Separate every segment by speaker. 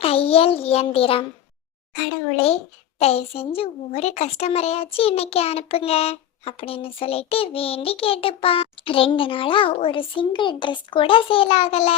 Speaker 1: தையல் இயந்திரம். கடவுளே தயவு செஞ்சு ஒரு கஸ்டமரையாச்சும் இன்னைக்கு அனுப்புங்க. அப்படின்னு சொல்லிட்டு வேண்டி கேட்டுப்பான் ரெண்டு நாளா ஒரு சிங்கிள் ட்ரெஸ் கூட சேல் ஆகல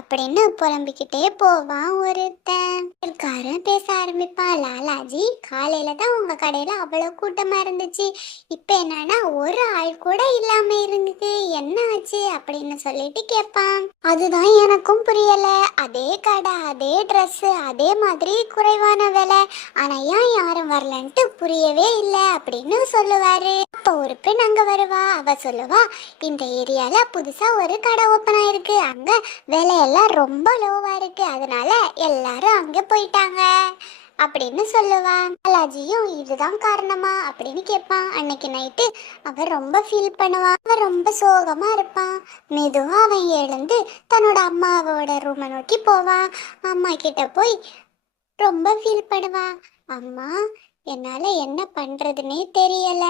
Speaker 1: அப்படின்னு புலம்பிக்கிட்டே போவான் ஒருத்தன். காரன் பேச ஆரம்பிப்பான். லாலாஜி காலையில தான் உங்க கடையில அவ்வளவு கூட்டமா இருந்துச்சு. இப்ப என்னன்னா ஒரு ஆள் கூட இல்லாம இருந்தது. என்ன ஆச்சு அப்படின்னு சொல்லிட்டு கேட்பான் அதுதான் எனக்கும் புரியல. அதே கடை அதே ட்ரெஸ் அதே மாதிரி குறைவான விலை. ஆனா ஏன் யாரும் வரலன்ட்டு புரியவே இல்லை அப்படின்னு சொல்லுவாரு. அப்போ ஒரு பெண் அங்க வருவா. அவ சொல்லுவா இந்த ஏரியால புதுசா ஒரு கடை ஓப்பன் ஆயிருக்கு. அங்க விலையெல்லாம் ரொம்ப லோவா இருக்கு. அதனால எல்லாரும் அங்கே போயிட்டாங்க. அப்படின்னு சொல்லுவான். பாலாஜியும் இதுதான் காரணமா? அப்படின்னு கேட்பான். அன்னைக்கு நைட்டு அவன் ரொம்ப ஃபீல் பண்ணுவான். அவன் ரொம்ப சோகமா இருப்பான். மெதுவா அவன் எழுந்து தன்னோட அம்மாவோட ரூமை நோக்கி போவான். அம்மா கிட்ட போய் ரொம்ப ஃபீல் பண்ணுவான் அம்மா என்னால் என்ன பண்ணுறதுனே தெரியல.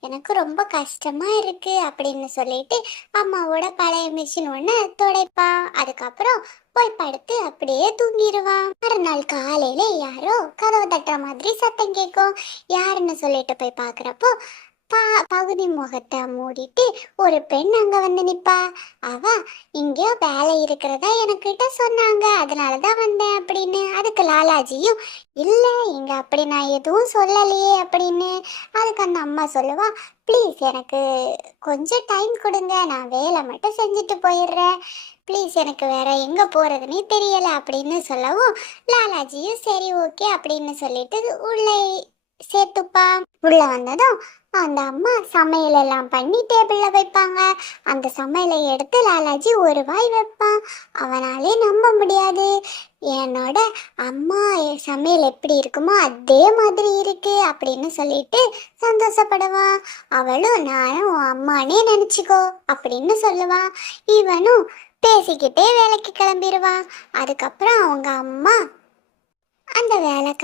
Speaker 1: எனக்கு ரொம்ப கஷ்டமா இருக்கு அப்படின்னு சொல்லிட்டு அம்மாவோட பழைய மிஷின் ஒன்று துடைப்பான் அதுக்கப்புறம் போய் படுத்து அப்படியே தூங்கிடுவான் மறுநாள் காலையில யாரோ கதவை தட்டுற மாதிரி சத்தம் கேட்கும் யாருன்னு சொல்லிட்டு போய் பார்க்குறப்போ பா பகுதி முகத்தை மூடிட்டு ஒரு பெண் அங்க வந்து நிப்பா. அவ இங்கேயோ வேலை இருக்கிறதா எனக்கிட்ட சொன்னாங்க. அதனால தான் வந்தேன் அப்படின்னு. அதுக்கு லாலாஜியும் இல்லை இங்க அப்படி நான் எதுவும் சொல்லலையே அப்படின்னு. அதுக்கு அந்த அம்மா சொல்லுவா ப்ளீஸ் எனக்கு கொஞ்சம் டைம் கொடுங்க. நான் வேலை மட்டும் செஞ்சுட்டு போயிடுறேன். ப்ளீஸ் எனக்கு வேற எங்க போகிறதுனே தெரியல அப்படின்னு சொல்லவும் லாலாஜியும் சரி ஓகே அப்படின்னு சொல்லிட்டு உள்ளே சேர்த்துப்பா. உள்ள வந்ததும் அந்த அம்மா சமையல் எல்லாம் பண்ணி டேபிள்ல வைப்பாங்க. அந்த சமையலை எடுத்து லாலாஜி ஒரு வாய் வைப்பான். அவனாலே நம்ப முடியாது. என்னோட அம்மா சமையல் எப்படி இருக்குமோ அதே மாதிரி இருக்கு அப்படின்னு சொல்லிட்டு சந்தோஷப்படுவான். அவளும் நானும் உன் அம்மானே நினச்சிக்கோ அப்படின்னு சொல்லுவான். இவனும் பேசிக்கிட்டே வேலைக்கு கிளம்பிடுவான் அதுக்கப்புறம் அவங்க அம்மா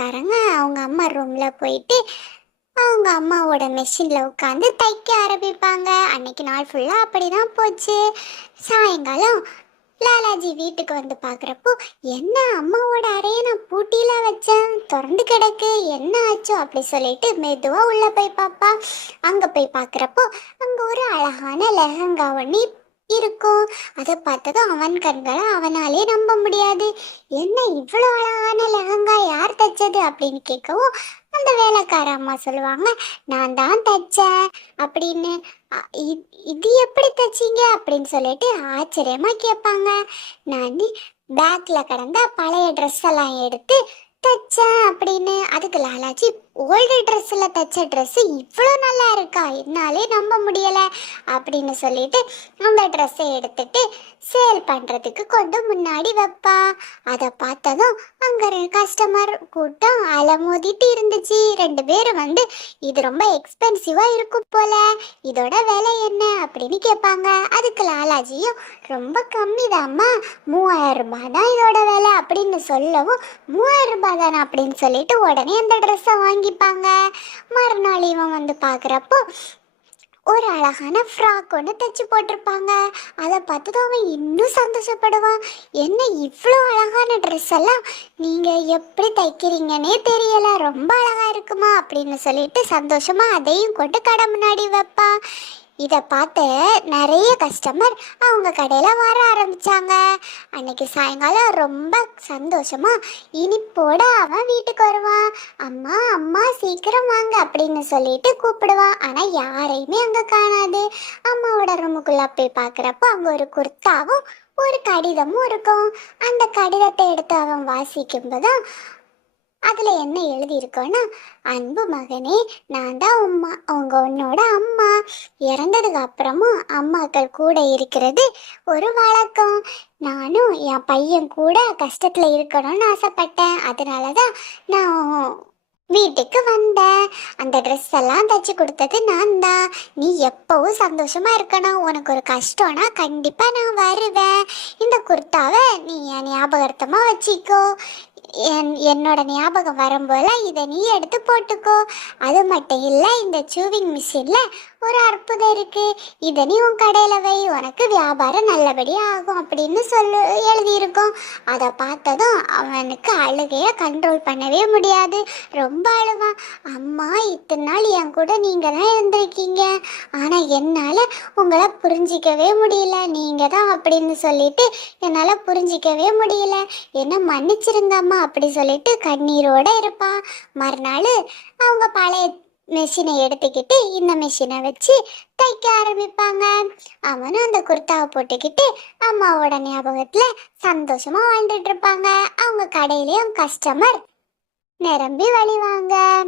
Speaker 1: வேலைக்காரங்க அவங்க அம்மா ரூமில் போயிட்டு அவங்க அம்மாவோட மெஷினில் உட்காந்து தைக்க ஆரம்பிப்பாங்க. அன்னைக்கு நாள் ஃபுல்லாக அப்படி தான் போச்சு. சாயங்காலம் லாலாஜி வீட்டுக்கு வந்து பார்க்குறப்போ என்ன அம்மாவோட அறையை நான் பூட்டியில் வச்சேன்? திறந்து கிடக்கு. என்ன ஆச்சோ? அப்படி சொல்லிட்டு மெதுவாக உள்ளே போய் பார்ப்பா அங்கே போய் பார்க்குறப்போ அங்கே ஒரு அழகான லெஹங்கா ஒன்று இருக்கும். அதை பார்த்ததும் அவன் கண்களை அவனாலே நம்ப முடியாது. என்ன இவ்வளோ அழகான லெஹங்கா யார் தைச்சது அப்படின்னு கேட்கவும் அந்த வேலைக்கார அம்மா சொல்லுவாங்க நான் தான் தைச்சேன் அப்படின்னு. இது எப்படி தைச்சீங்க அப்படின்னு சொல்லிட்டு ஆச்சரியமா கேட்பாங்க. நான் பேக்ல கடந்த பழைய ட்ரெஸ் எல்லாம் எடுத்து தைச்சேன் அப்படின்னு. அதுக்கு லாலாஜி ஓல்டு ட்ரெஸ்ஸில் தைச்ச ட்ரெஸ்ஸு இவ்வளோ நல்லா இருக்கா? என்னாலே நம்ப முடியலை. அப்படின்னு சொல்லிட்டு அந்த ட்ரெஸ்ஸை எடுத்துட்டு சேல் பண்ணுறதுக்கு கொண்டு முன்னாடி வைப்பா. அதை பார்த்ததும் அங்கே கஸ்டமர் கூட்டம் அலமோதிட்டு இருந்துச்சு. ரெண்டு பேரும் வந்து இது ரொம்ப எக்ஸ்பென்சிவாக இருக்கும் போல. இதோட விலை என்ன? அப்படின்னு கேட்பாங்க. அதுக்கு லாலாஜியும் ரொம்ப கம்மி தாம்மா. மூவாயிரம் ரூபாய் தான் இதோட விலை. அப்படின்னு சொல்லவும் மூவாயிரம் ரூபாய் தானே? அப்படின்னு சொல்லிட்டு உடனே அந்த ட்ரெஸ்ஸை வாங்கி வாங்கிப்பாங்க மறுநாள் இவன் வந்து பார்க்குறப்போ ஒரு அழகான ஃப்ராக் ஒன்று தைச்சு போட்டிருப்பாங்க. அதை பார்த்து தான் அவன் இன்னும் சந்தோஷப்படுவான். என்ன இவ்வளோ அழகான ட்ரெஸ் எல்லாம் நீங்கள் எப்படி தைக்கிறீங்கன்னே தெரியலை. ரொம்ப அழகாக இருக்குமா? அப்படின்னு சொல்லிட்டு சந்தோஷமாக அதையும் கொண்டு கடை முன்னாடி வைப்பான். இதை பார்த்து நிறைய கஸ்டமர் அவங்க கடையில் வர ஆரம்பிச்சாங்க. அன்னைக்கு சாயங்காலம் ரொம்ப சந்தோஷமா இனிப்போட அவன் வீட்டுக்கு வருவான். அம்மா அம்மா சீக்கிரம் வாங்க அப்படின்னு சொல்லிட்டு கூப்பிடுவான். ஆனால் யாரையுமே அங்கே காணாது. அம்மாவோட ரூமுக்குள்ளே போய் பார்க்குறப்போ அங்கே ஒரு குர்த்தாவும் ஒரு கடிதமும் இருக்கும். அந்த கடிதத்தை எடுத்து அவன் வாசிக்கும்போது அதில் என்ன எழுதியிருக்கோன்னா அன்பு மகனே நான் தான் உம்மா அவங்க உன்னோட அம்மா. இறந்ததுக்கு அப்புறமும் அம்மாக்கள் கூட இருக்கிறது ஒரு வழக்கம். நானும் என் பையன் கூட கஷ்டத்தில் இருக்கணும்னு ஆசைப்பட்டேன். அதனால தான் நான் வீட்டுக்கு வந்தேன். அந்த ட்ரெஸ் எல்லாம் தைச்சு கொடுத்தது நான் தான். நீ எப்பவும் சந்தோஷமா இருக்கணும். உனக்கு ஒரு கஷ்டம்னா கண்டிப்பாக நான் வருவேன். இந்த குர்த்தாவை நீ என் ஞாபகார்த்தமாக வச்சுக்கோ. என் என்னோட ஞாபகம் வரும்போல இதை நீ எடுத்து போட்டுக்கோ. அது மட்டும் இல்லை இந்த சூவிங் மிஷினில் ஒரு அற்புதம் இருக்கு. இதை நீ உன் கடையில வை. உனக்கு வியாபாரம் நல்லபடியா ஆகும் அப்படின்னு சொல்லு எழுதியிருக்கோம். அதை பார்த்ததும் அவனுக்கு அழுகைய கண்ட்ரோல் பண்ணவே முடியாது. ரொம்ப அழுவான் அம்மா இத்தனை நாள் என் கூட நீங்க தான் இருந்திருக்கீங்க. ஆனா என்னால உங்களை புரிஞ்சிக்கவே முடியல. நீங்க தான் அப்படின்னு சொல்லிட்டு என்னால புரிஞ்சிக்கவே முடியல. என்ன மன்னிச்சிருங்கம்மா அப்படி சொல்லிட்டு கண்ணீரோட இருப்பான் மறுநாள் அவங்க பழைய மெஷினை எடுத்துக்கிட்டு இந்த மெஷினை வச்சு தைக்க ஆரம்பிப்பாங்க. அவனும் அந்த குர்தாவை போட்டுக்கிட்டு அம்மாவோட ஞாபகத்தில் சந்தோஷமா வாழ்ந்துட்டு இருப்பாங்க. அவங்க கடையிலயும் கஸ்டமர் நிரம்பி வழிவாங்க.